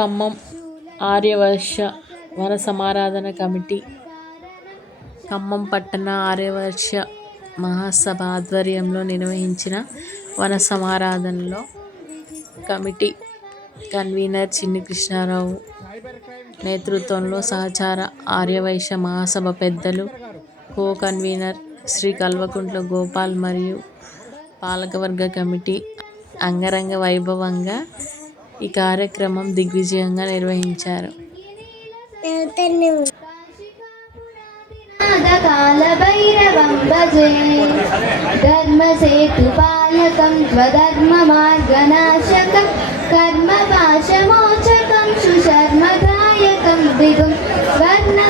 ఖమ్మం ఆర్యవర్ష వన సమారాధన కమిటీ. ఖమ్మం పట్టణ ఆర్యవర్ష మహాసభ ఆధ్వర్యంలో నిర్వహించిన వన సమారాధనలో కమిటీ కన్వీనర్ చిన్ని కృష్ణారావు నేతృత్వంలో సహచార ఆర్యవైశ్య మహాసభ పెద్దలు కో కన్వీనర్ శ్రీ కల్వకుంట్ల గోపాల్ మరియు పాలకవర్గ కమిటీ అంగరంగ వైభవంగా ఈ కార్యక్రమం దిగ్విజయంగా నిర్వహించారు. మార్గనాశకం కర్మ పాశమోచకం సుశర్మదాయకం దిగుం. స్వర్ణ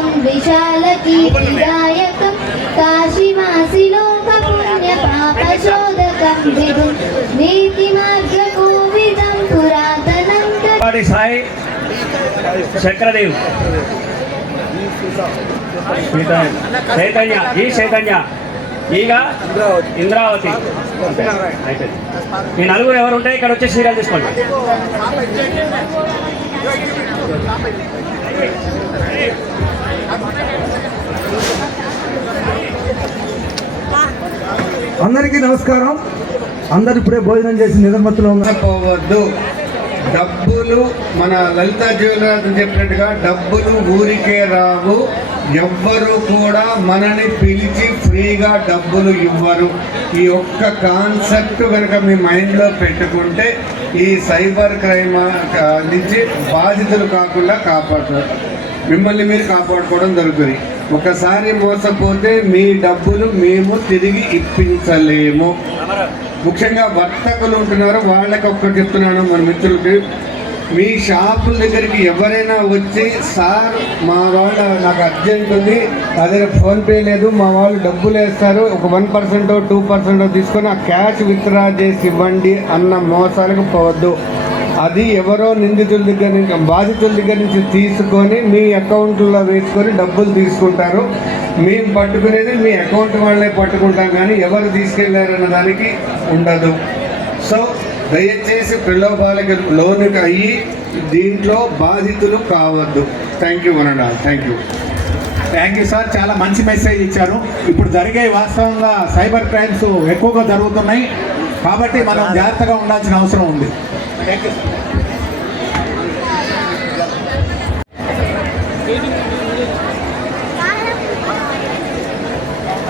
విశాలకం విశాలకీర్తిదాయకం కాశీవాసిలోకపుణ్య పాపశోధకం విదు నీతి మార్గ కోవిదం పురాతనం సాయి శంకరదేవ్ చైతన్య ఈ చైతన్య ఈగ ఇంద్రావతి ఈ నలుగురు ఎవరు ఉంటే ఇక్కడ వచ్చి సీరియల్ తీసుకోండి. అందరికీ నమస్కారం. అందరు ఇప్పుడే భోజనం చేసి నిద్రమత్తులో ఉండకపోవద్దు పోవద్దు డబ్బులు మన లలిత జీవనాథన్ చెప్పినట్టుగా డబ్బులు ఊరికే రావు. ఎవ్వరు కూడా మనని పిలిచి ఫ్రీగా డబ్బులు ఇవ్వరు. ఈ ఒక్క కాన్సెప్ట్ కనుక మీ మైండ్లో పెట్టుకుంటే ఈ సైబర్ క్రైమ్ నుంచి బాధితులు కాకుండా కాపాడుతారు. మిమ్మల్ని మీరు కాపాడుకోవడం జరుగుతుంది. ఒకసారి మోసపోతే మీ డబ్బులు మేము తిరిగి ఇప్పించలేము. ముఖ్యంగా వర్తకులు ఉంటున్నారు. వాళ్ళకి ఒక్కటి చెప్తున్నాను మన మిత్రులకి. మీ షాపుల దగ్గరికి ఎవరైనా వచ్చి సార్ మా వాళ్ళ నాకు అర్జెంట్ ఉంది. అదే ఫోన్పే లేదు. మా వాళ్ళు డబ్బులు వేస్తారు. ఒక వన్ పర్సెంటో టూ పర్సెంటో తీసుకొని ఆ క్యాష్ విత్డ్రా చేసి ఇవ్వండి అన్న మోసాలకు పోవద్దు. అది ఎవరో నిందితుల దగ్గర నుంచి బాధితుల దగ్గర నుంచి తీసుకొని మీ అకౌంట్లో వేసుకొని డబ్బులు తీసుకుంటారు. మేము పట్టుకునేది మీ అకౌంట్ వాళ్ళే పట్టుకుంటాం కానీ ఎవరు తీసుకెళ్ళారన్న దానికి ఉండదు. సో దయచేసి ప్రలోభాలకి లోనుకి అయ్యి దీంట్లో బాధితులు కావద్దు. Thank you వనండా thank you thank you sir చాలా మంచి మెసేజ్ ఇచ్చారు. ఇప్పుడు జరిగే వాస్తవంగా సైబర్ క్రైమ్స్ ఎక్కువగా జరుగుతున్నాయి. కాబట్టి మనం జాగ్రత్తగా ఉండాల్సిన అవసరం ఉంది.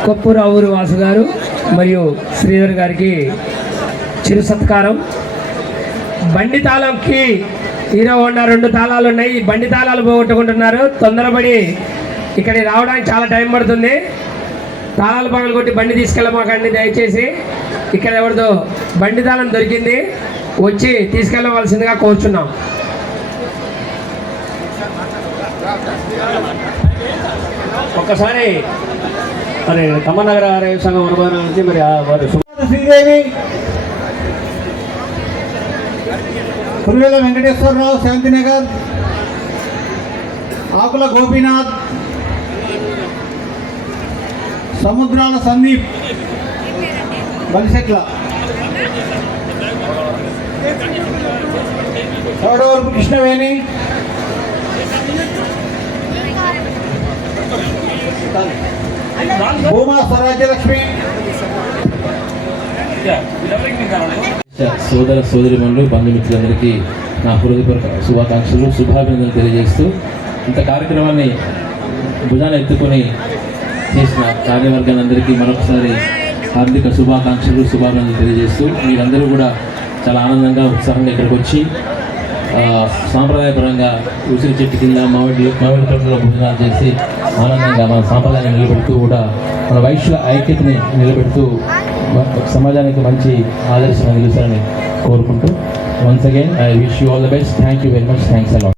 కొప్పురావురు వాసు గారు మరియు శ్రీధర్ గారికి చిరు సత్కారం. బండి తాళంకి హీరో హోండా రెండు తాళాలు ఉన్నాయి. బండి తాళాలు పోగొట్టుకుంటున్నారు. తొందరపడి ఇక్కడికి రావడానికి చాలా టైం పడుతుంది. తాళాలు పగలు కొట్టి బండి తీసుకెళ్ళమాకండి దయచేసి. ఇక్కడ ఎవరిదో బండి తాళం దొరికింది. వచ్చి తీసుకెళ్ళవలసిందిగా కోరుచున్నాం. ఒక్కసారి మరి ఖమ్మనగర ఆరోగ్య సంఘం అనుభవం నుంచి మరి ఆ వారు శ్రీదేవి కురువేల వెంకటేశ్వరరావు శాంతినగర్ ఆకుల గోపీనాథ్ సముద్రాల సందీప్ బలిశెట్ల. చౌడవరపు కృష్ణవేణి. భూమా స్వరాజ్యలక్ష్మి. సోదర సోదరిమణులు బంధుమిత్రులందరికీ నా హృదయపూర్వక శుభాకాంక్షలు శుభాభినందనలు తెలియజేస్తూ ఇంత కార్యక్రమాన్ని భుజాన ఎత్తుకొని చేసిన కార్యవర్గాలందరికీ మరొకసారి హార్దిక శుభాకాంక్షలు శుభాభినందనలు తెలియజేస్తూ మీరందరూ కూడా చాలా ఆనందంగా ఉత్సాహంగా ఇక్కడికి వచ్చి సాంప్రదాయపరంగా ఉసిరి చెట్టు కింద మామిడి మామిడి తోటలో భోజనాలు చేసి ఆనందంగా మన సాంప్రదాయాన్ని నిలబెడుతూ కూడా మన వైశ్యుల ఐక్యతని నిలబెడుతూ సమాజానికి మంచి ఆదర్శంగా నిలుస్తారని కోరుకుంటూ once again I wish you all the best thank you very much thanks అలా